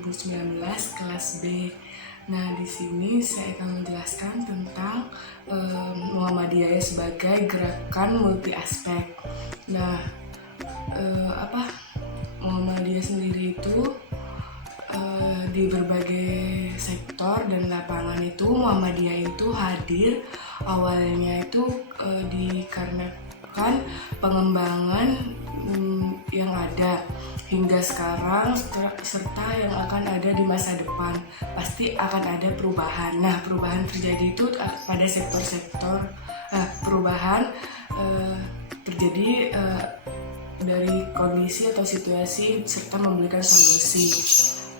2019 kelas B. Nah, di sini saya akan menjelaskan tentang Muhammadiyah sebagai gerakan multi aspek. Nah, Muhammadiyah sendiri itu di berbagai sektor dan lapangan itu Muhammadiyah itu hadir awalnya itu dikarenakan pengembangan yang ada hingga sekarang serta yang akan ada di masa depan. Pasti akan ada perubahan. Nah, perubahan terjadi itu pada sektor-sektor perubahan terjadi dari kondisi atau situasi serta memberikan solusi.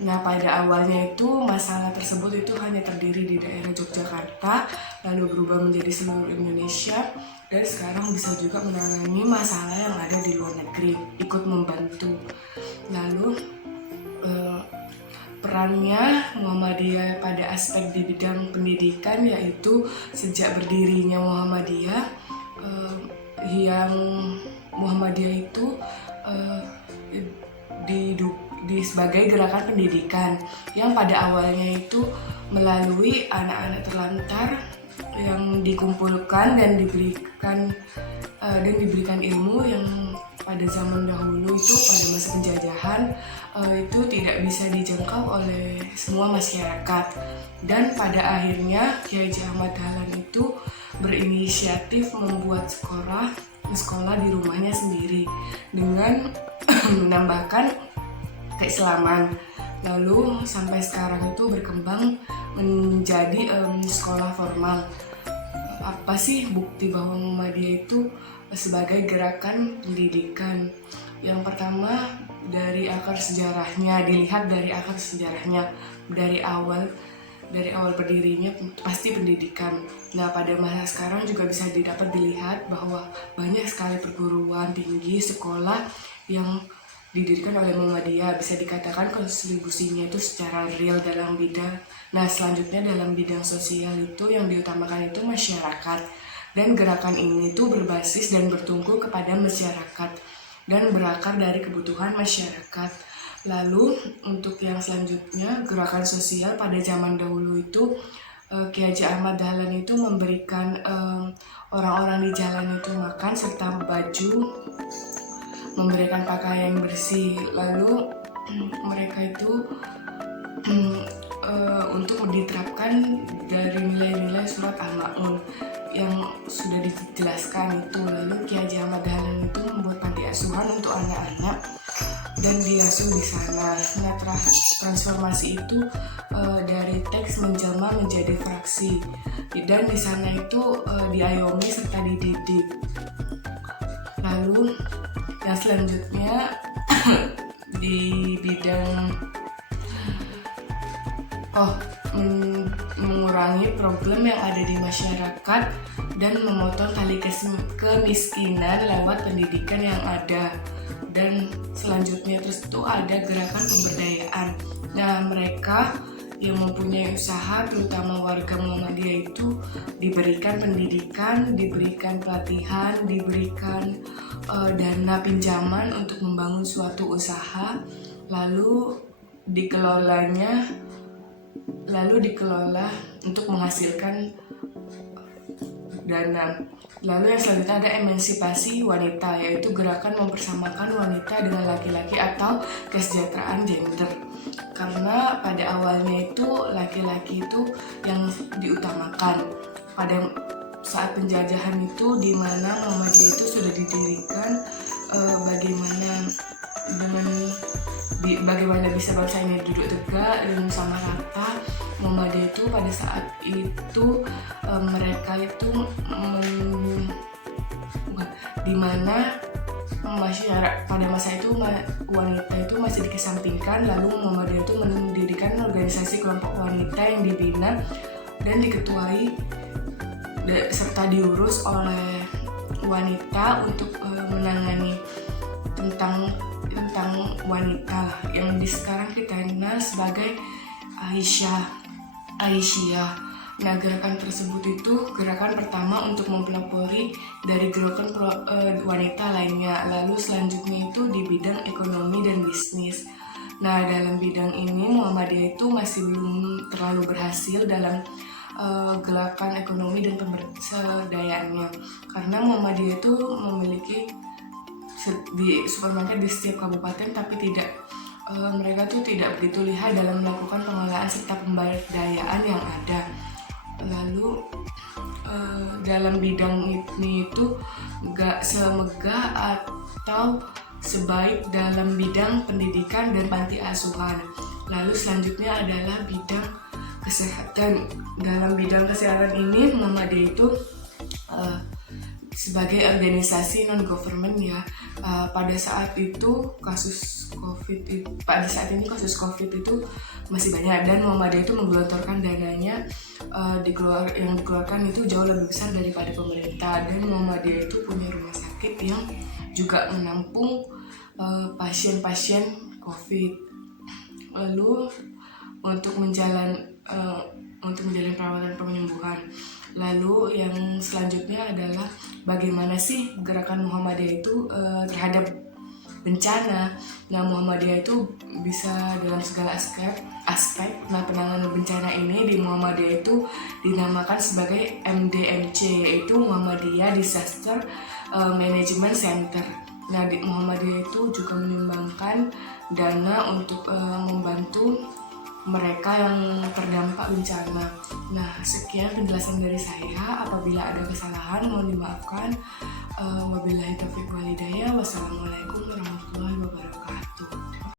Nah, pada awalnya itu masalah tersebut itu hanya terdiri di daerah Yogyakarta, lalu berubah menjadi seluruh Indonesia, dan sekarang bisa juga menangani masalah yang ada di luar negeri, ikut membantu. Lalu perannya Muhammadiyah pada aspek di bidang pendidikan yaitu sejak berdirinya Muhammadiyah, yang Muhammadiyah itu sebagai gerakan pendidikan yang pada awalnya itu melalui anak-anak terlantar yang dikumpulkan dan diberikan ilmu yang pada zaman dahulu itu pada masa penjajahan itu tidak bisa dijangkau oleh semua masyarakat, dan pada akhirnya Kiai Haji Ahmad Dahlan itu berinisiatif membuat sekolah di rumahnya sendiri dengan menambahkan keislaman. Lalu sampai sekarang itu berkembang menjadi sekolah formal. Apa sih bukti bahwa Muhammadiyah itu sebagai gerakan pendidikan? Yang pertama dari akar sejarahnya, dilihat dari akar sejarahnya dari awal berdirinya pasti pendidikan. Nah, pada masa sekarang juga bisa dilihat bahwa banyak sekali perguruan tinggi, sekolah yang didirikan oleh Muhammadiyah. Bisa dikatakan kontribusinya itu secara real dalam bidang. Nah, selanjutnya dalam bidang sosial itu yang diutamakan itu masyarakat. Dan gerakan ini itu berbasis dan bertumpu kepada masyarakat dan berakar dari kebutuhan masyarakat. Lalu untuk yang selanjutnya gerakan sosial pada zaman dahulu itu Kiai Haji Ahmad Dahlan itu memberikan orang-orang di jalan itu makan serta baju, memberikan pakaian bersih. Lalu mereka itu untuk diterapkan dari nilai-nilai surat Al-Ma'un yang sudah dijelaskan itu. Lalu Kiai Haji Ahmad Dahlan itu membuat panti asuhan untuk anak-anak dan diasuh di sana. Nah, transformasi itu dari teks menjelma menjadi fraksi, dan di sana itu diayomi serta dididik. Lalu yang selanjutnya di bidang mengurangi problem yang ada di masyarakat dan memotong tali kemiskinan lewat pendidikan yang ada. Dan selanjutnya terus itu ada gerakan pemberdayaan. Nah, mereka yang mempunyai usaha, terutama warga Muhammadiyah itu diberikan pendidikan, diberikan pelatihan, diberikan dana pinjaman untuk membangun suatu usaha, lalu dikelola untuk menghasilkan dana. Lalu yang selanjutnya ada emansipasi wanita, yaitu gerakan mempersamakan wanita dengan laki-laki atau kesejahteraan gender. Karena pada awalnya itu laki-laki itu yang diutamakan. Pada saat penjajahan itu di mana Muhammadiyah itu sudah didirikan, bagaimana bisa bangsa ini duduk tegak dan sama rata. Muhammadiyah itu pada saat itu mereka itu di mana pada masa itu wanita itu masih dikesampingkan. Lalu Muhammadiyah itu mendirikan organisasi kelompok wanita yang dibina dan diketuai serta diurus oleh wanita untuk menangani tentang wanita yang sekarang kita kenal sebagai Aisyah. Nah, gerakan tersebut itu gerakan pertama untuk mempelopori dari gerakan wanita lainnya. Lalu selanjutnya itu di bidang ekonomi dan bisnis. Nah, dalam bidang ini Muhammadiyah itu masih belum terlalu berhasil dalam gerakan ekonomi dan pemberdayaannya, karena Muhammadiyah itu memiliki di supermarket di setiap kabupaten, tapi mereka tuh tidak begitu lihai dalam melakukan pengelolaan serta pemberdayaan yang ada. Lalu dalam bidang ini itu gak semegah atau sebaik dalam bidang pendidikan dan panti asuhan. Lalu selanjutnya adalah bidang kesehatan. Dalam bidang kesehatan ini Muhammadiyah itu sebagai organisasi non government ya, pada saat itu kasus COVID itu masih banyak, dan Muhammadiyah itu menggelontorkan dananya yang dikeluarkan itu jauh lebih besar daripada pemerintah, dan Muhammadiyah itu punya rumah sakit yang juga menampung pasien-pasien COVID. Lalu untuk menjalani perawatan penyembuhan. Lalu yang selanjutnya adalah bagaimana sih gerakan Muhammadiyah itu terhadap bencana. Nah, Muhammadiyah itu bisa dalam segala aspek. Nah, penanganan bencana ini di Muhammadiyah itu dinamakan sebagai MDMC, yaitu Muhammadiyah Disaster Management Center. Nah, di Muhammadiyah itu juga menyumbangkan dana untuk membantu mereka yang terdampak bencana. Nah, sekian penjelasan dari saya. Apabila ada kesalahan mohon dimaafkan. Wabillahi taufiq wal hidayah. Wassalamualaikum warahmatullahi wabarakatuh.